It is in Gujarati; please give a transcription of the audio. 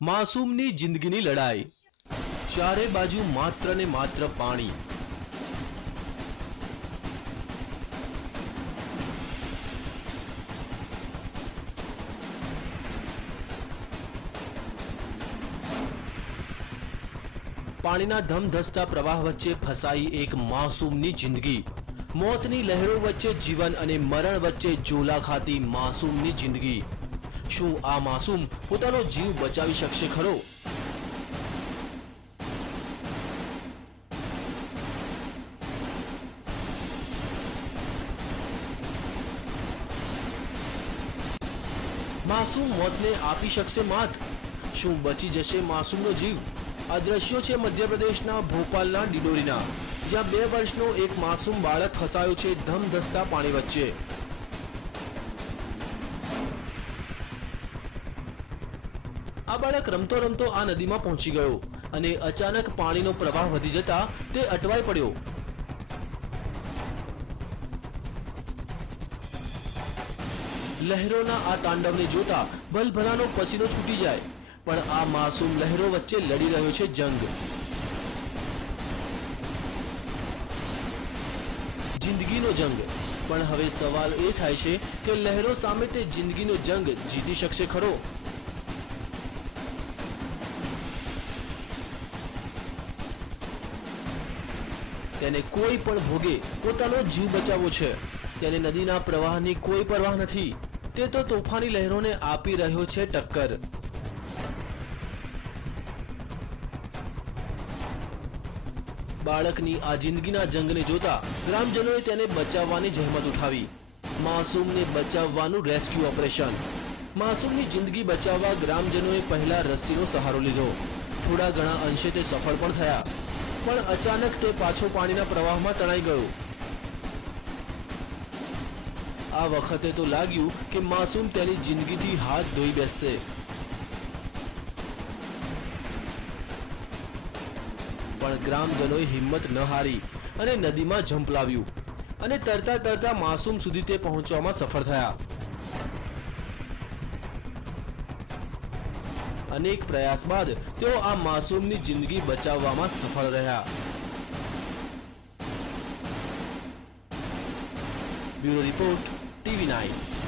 માસૂમની જિંદગીની લડાઈ, ચારે બાજુ માત્ર ને માત્ર પાણી। પાણીના ધમધસતા પ્રવાહ વચ્ચે ફસાઈ એક માસૂમની જિંદગી। મોતની લહેરો વચ્ચે જીવન અને મરણ વચ્ચે ઝોલા ખાતી માસૂમની જિંદગી। શું આ માસૂમ પોતાનો જીવ બચાવી શકશે ખરો? માસૂમ મોતને આપી શકશે માત? શું બચી જશે માસૂમનો જીવ? આ દ્રશ્યો છે મધ્યપ્રદેશના ભોપાલના ડિડોરીના, જ્યાં 2 વર્ષનો એક માસૂમ બાળક ફસાયો છે ધમધસતા પાણી વચ્ચે। આ બાળક રમતો રમતો આ નદીમાં પહોંચી ગયો અને અચાનક પાણીનો પ્રવાહ વધી જતા તે અટવાઈ પડ્યો। લહેરોના આ તાંડવને જોતા ભલભલાનો પસીનો છૂટી જાય, પણ આ માસૂમ લહેરો વચ્ચે લડી રહ્યો છે જંગ। જિંદગીનો જંગ। પણ હવે સવાલ એ થાય છે કે લહેરો સામે તે જિંદગીનો જંગ જીતી શકશે ખરો? તેને કોઈ પણ ભોગે પોતાનો જીવ બચાવવો છે। તેને નદીના પ્રવાહની કોઈ પરવાહ નથી। તે તો તોફાની લહેરોને આપી રહ્યો છે ટક્કર। બાળકની આ જિંદગીના જંગને જોતા ગ્રામજનોએ તેને બચાવવાની જહેમત ઉઠાવી। માસૂમને બચાવવાનું રેસ્ક્યુ ઓપરેશન। માસૂમની જિંદગી બચાવવા ગ્રામજનોએ પહેલા રસ્સીનો સહારો લીધો। થોડા ઘણા અંશે તે સફળ પણ થયા, પણ અચાનક તે પાછો પાણીના પ્રવાહમાં તણાઈ ગયો। આ વખતે તો લાગ્યું કે માસૂમ તેની જિંદગીથી હાથ ધોઈ બેસશે, પણ ગ્રામજનોએ હિંમત ન હારી અને નદીમાં ઝંપલાવ્યું અને તરતા તરતા માસૂમ સુધી તે પહોંચવામાં સફળ થયા। અનેક પ્રયાસ બાદ તેઓ આ માસૂમની જિંદગી બચાવવામાં સફળ રહ્યા। Bureau report, TV9।